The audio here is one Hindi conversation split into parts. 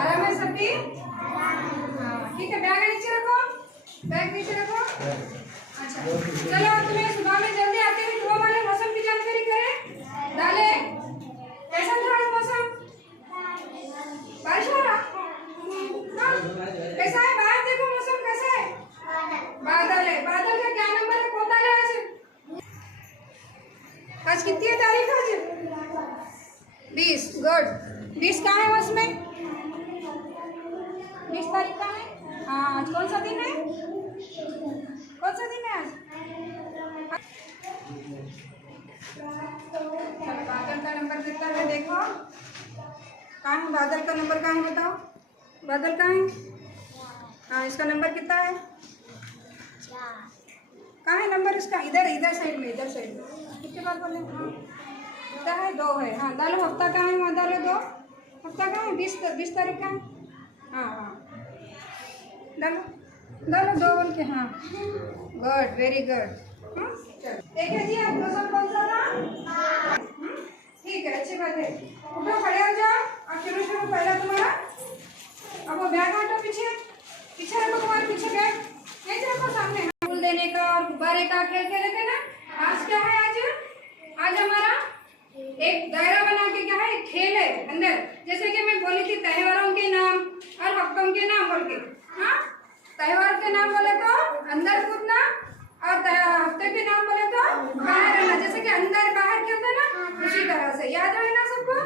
आराम है सबकी? ठीक है, बैग नीचे रखो, बैग नीचे रखो। अच्छा चलो, तुम्हें सुबह में जल्दी आते हुए धुआं वाले मौसम की जानकारी करें डाले। कैसा था आज मौसम? बारिश हो रहा? कैसा है? बाहर देखो मौसम कैसा है? बादल है। बादल का क्या नंबर है? कौन तारीख आज? आज कितनी तारीख आज? 20। गुड। 20 कहाँ है उसमें? 20 तारीख कहाँ है? हाँ, आज कौन सा दिन है? कौन सा दिन है आज? बादल का नंबर कितना है देखो। कहाँ है बादल का नंबर? कहाँ है बताओ? बादल कहाँ है? हाँ, इसका नंबर कितना है? कहाँ है नंबर इसका? इधर इधर साइड में, इधर साइड में। कितने बार बोले? कितना है? 2 है। हाँ डालो। हफ्ता कहाँ है? वहाँ डालो 2। हफ्ता कहाँ है? 20 तारीख का है। हाँ हाँ डालो डालो 2 बोल के। हाँ गुड, वेरी गुड। देखिए जी, आप मौसम कौन सा था? ठीक है, अच्छी बात है। उठो, खड़े हो जाओ। अब शुरू पहला तुम्हारा। अब वो बैग हटो, पीछे पीछे रखो, तुम्हारे पीछे बैग कैसे रखो सामने। फूल देने का और गुब्बारे का खेल खेले थे ना। आज क्या है? आज हमारा एक दायरा बना के क्या है, खेल है अंदर। जैसे कि मैं बोली थी त्योहारों के नाम और हफ्तों के नाम बोल के। हाँ, त्योहार के नाम बोले तो अंदर कूदना और हफ्ते के नाम बोले तो बाहर रहना। जैसे कि अंदर बाहर क्या होता है ना, उसी तरह से याद रहे ना सबको।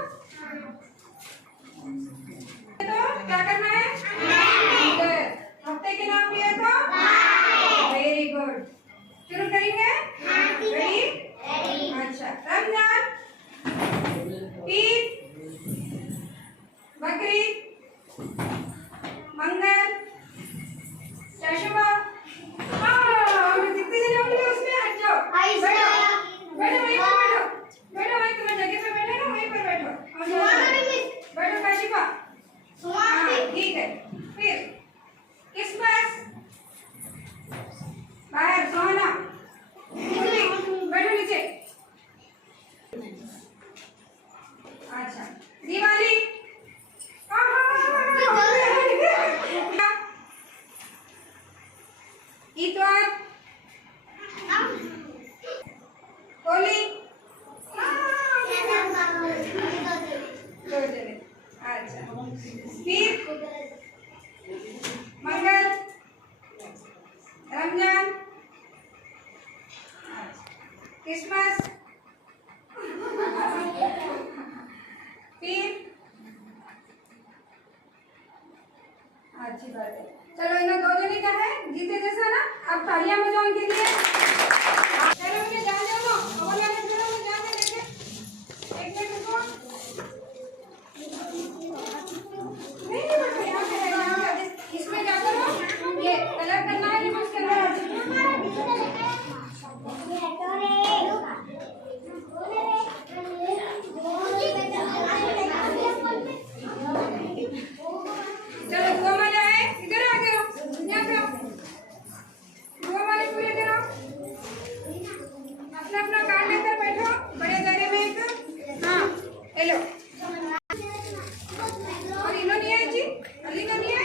तो क्या करना है? हफ्ते के नाम लिए तो वेरी गुड। शुरू करेंगे? रेडी? अच्छा, रमजान, ईद, बकरीद, मंगल, शाशुबा। जितने दिन होंगे उसमें हट जाओ। बैठो बैठो, वहीं पर बैठो। बैठो वहीं, तुम्हें जगह पे बैठे ना, वहीं पर बैठो। बैठो काशिफा। हाँ ठीक है। फिर क्रिसमस, बाहर सोना। बैठो नीचे। अच्छा, दिवाली, इतवार, होली। अच्छा, फिर मंगल, रमजान, क्रिसमस, फिर अच्छी बात है। चलो, इन 2 जने क्या है, जीते जैसा ना। अब तालियां बजाओ इनके लिए। चलो मुझे जाने दो, और आने दो, मुझे जाने देखे। एक मिनट रुको। नहीं बेटा, यहाँ पे है, यहाँ पे। इसमें क्या करो, ये कलर करना है, लिमिट के अंदर। चलो, 2 वाले आए, इधर आ करो, यहाँ पे आओ। 2 वाले पूरे करो। अपना अपना कार्ड लेकर बैठो बड़े दायरे में एक। हाँ हेलो। और इन्हों नहीं है जी? अली का नहीं है?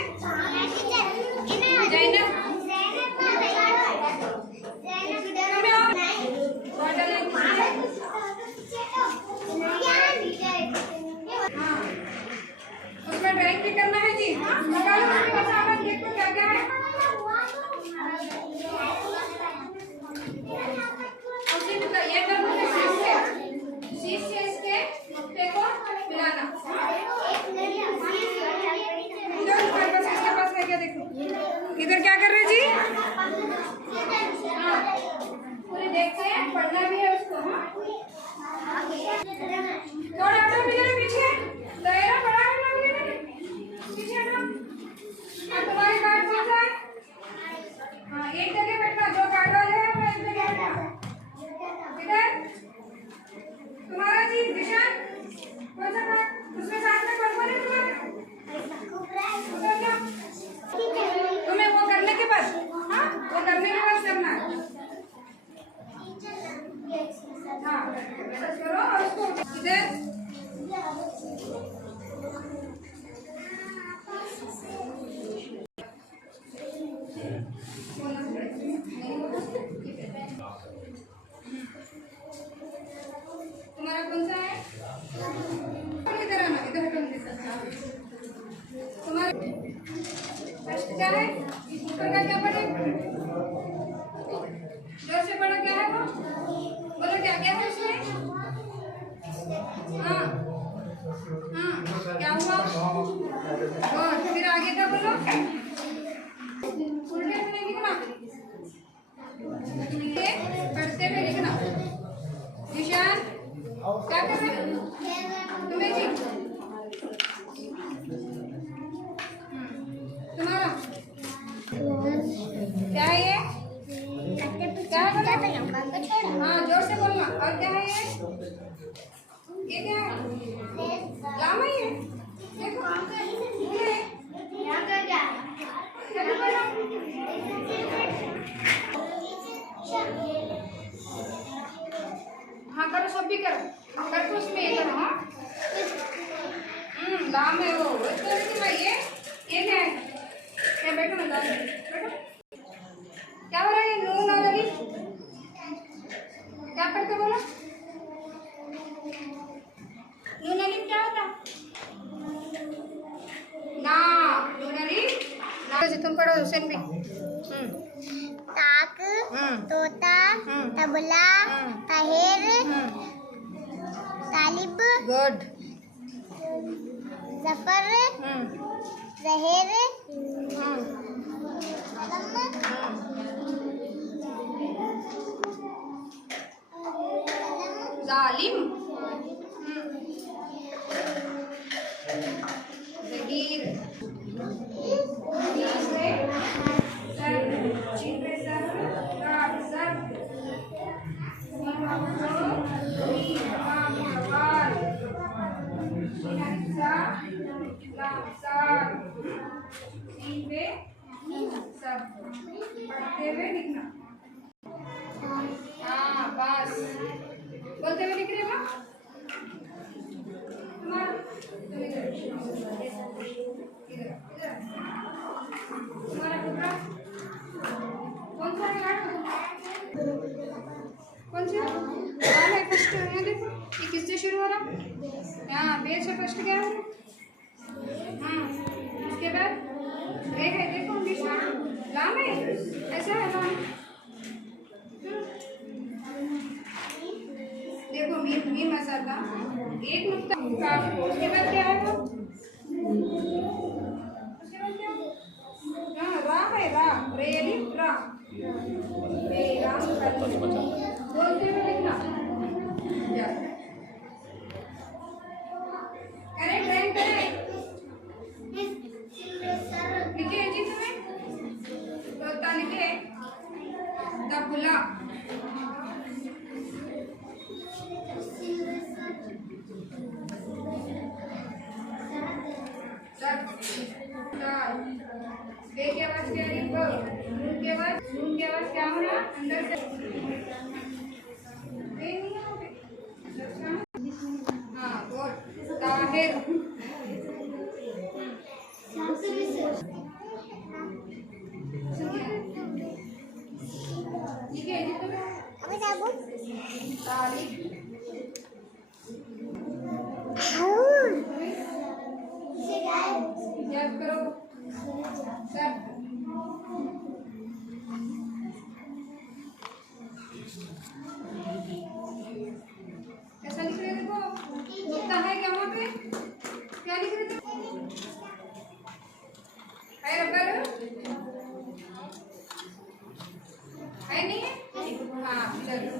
जैनब, तुम्हें और बॉटल है? हाँ, उसमें ड्राइंग भी करना है जी। निकालो उसमें सामान, देखो क्या क्या है। ये करना है, शीश से इसके नुक्ते को मिलाना। बस इसके पास है क्या? देखो इधर क्या कर रहे जी? हाँ, पूरे देखते हैं, पढ़ना भी है उसको। हाँ, थोड़ा हटो पीछे, दायरा बड़ा करना भी पीछे हटो। तुम्हारे कार्ड कौन सा है? हाँ, एक जगह बैठना। जो कार्ड वाले हैं वो एक जगह बैठना। इधर तुम्हारा जी निशान कौन सा था? उसमें साथ में कौन है तुम्हारे? तुम्हें वो करने के बाद, हाँ तुम्हारा कौन सा है? इधर आना, इधर हटो तुम्हारा फर्स्ट क्या है? ऊपर का क्या पढ़े? जोर से पढ़ो, क्या है वो? बोलो क्या क्या है उसमें? हाँ हाँ, क्या हुआ? और फिर आगे का बोलो। उल्टे से नहीं लिखना, पढ़ते हुए लिखना। निशान क्या कर रहे हो? तुम्हें जी तुम्हारा क्या है ये? क्या है बोलो? हाँ जोर से बोलना। और क्या है ये क्या है? लामा ही है। देखो चलो बोलो। हाँ करो, सब भी करो, करके उसमें ये करो। हाँ लाम है वो तो लेकिन भाई ये क्या है? क्या बैठो ना, बैठो। क्या हो रहा है? नून और अलिफ क्या करते बोलो? नून अलिफ क्या होता? ना नून अलिफ ना। तुम पढ़ो हुसैन भी। ताक, तोता, तबला, ताहिर, तालिब, गुड, जफर, जहेर, जालिम, जहीर, पढ़ते हुए लिखना। हाँ बस बोलते हुए लिख रहे हो। तुम्हारा टुकड़ा कौन सा है? कौन सा लाल है? फर्स्ट यहाँ देखो, ये किससे शुरू हो रहा? यहाँ बे से फर्स्ट क्या हो रहा? हाँ उसके बाद रे है, देखो लाम है, ऐसा है लाम। देखो मीर मीर मसाला एक नुक्ता काफ। उसके बाद क्या है वो? उसके बाद क्या? हाँ रा है, रा रेली रा रे राम बोलते हुए लिखना। करेक्ट रैंक करेक्ट लिखे जी तुम्हें तो लिखे दबुला। बे के आवाज क्या है? नून के आवाज क्या हो रहा? अंदर से बे नहीं है। हाँ गुड, ताहिर। ठीक है जी तुम्हें तारीफ याद करो सर। कैसा लिख रहे थे? देखो नुक्ता है क्या वहाँ पे? क्या लिख रहे थे? है रबर है नहीं है? हाँ चलो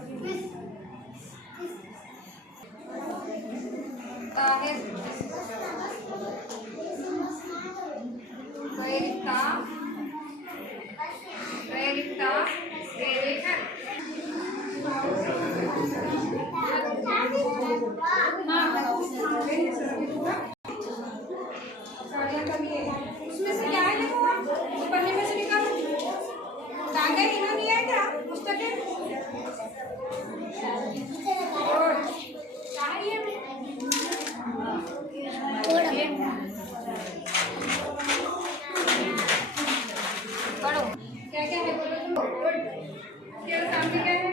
गुड। इसके सामने क्या है?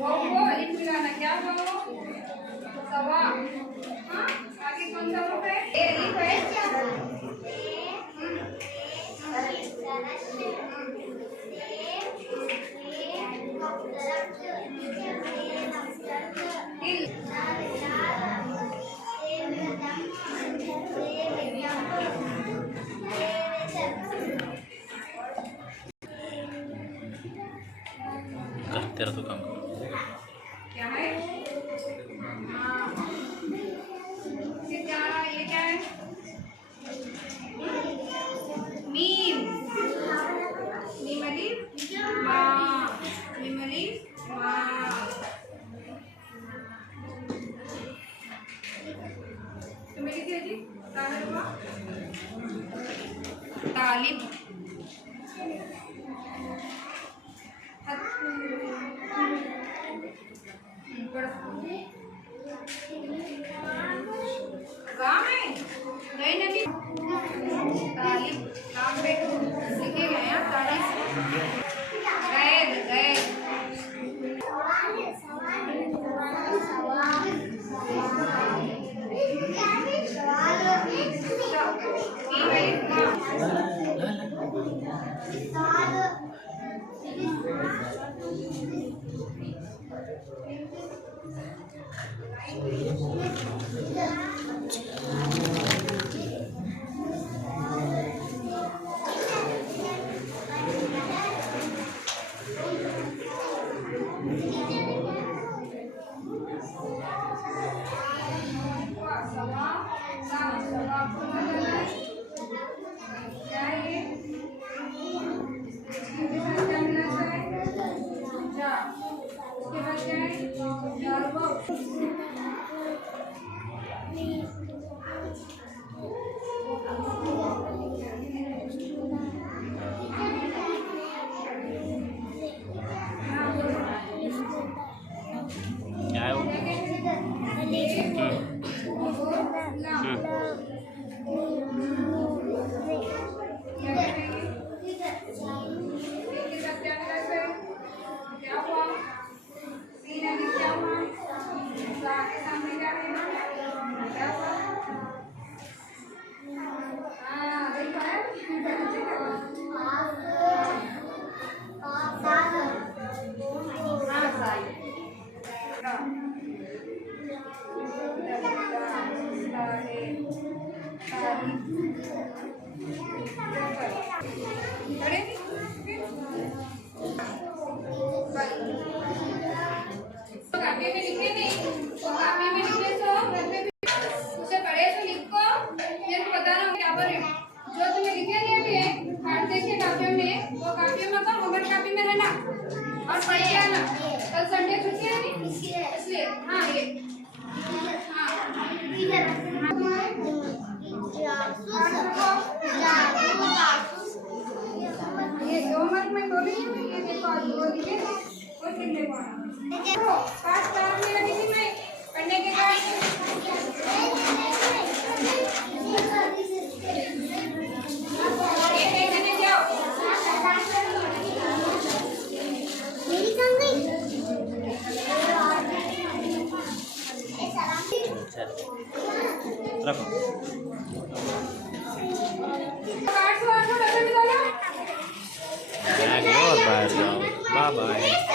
वो अलिफ मिलाना, क्या वो? सवा। हाँ, आगे कौन सा रूप है? ए अलिफ है क्या? तेरा तो काम क्या है? हाँ। फिर क्या रहा? ये क्या है? मीम। मीम अलिफ माँ। मीम अलिफ माँ। तुम्हें लिखिए जी। तालिब। गाँव में गई नदी तालिब नाम पे लिखे गए हैं तालिब गैद गैद क्या है वो? कापी में लिखे नहीं तो कापी में लिखे तो घर में भी उसे पढ़े तो लिखो फिर बताना क्या पर जो तुम्हें लिखे नहीं अभी काट देखे कापियों में वो कापियों में कम मगर कापी में रहना और पढ़ के आना। कल संडे छुट्टी है नहीं इसलिए हाँ ये होमवर्क में बोली ये देखो आज वो लिखे वो कितने को देखो पास काम में लगी थी मैं पढ़ने के बाद ये देखने जाओ मेरी कम गई रखो कार्ड और डब्बे में डालो बैग लो और बाहर जाओ। Bye bye.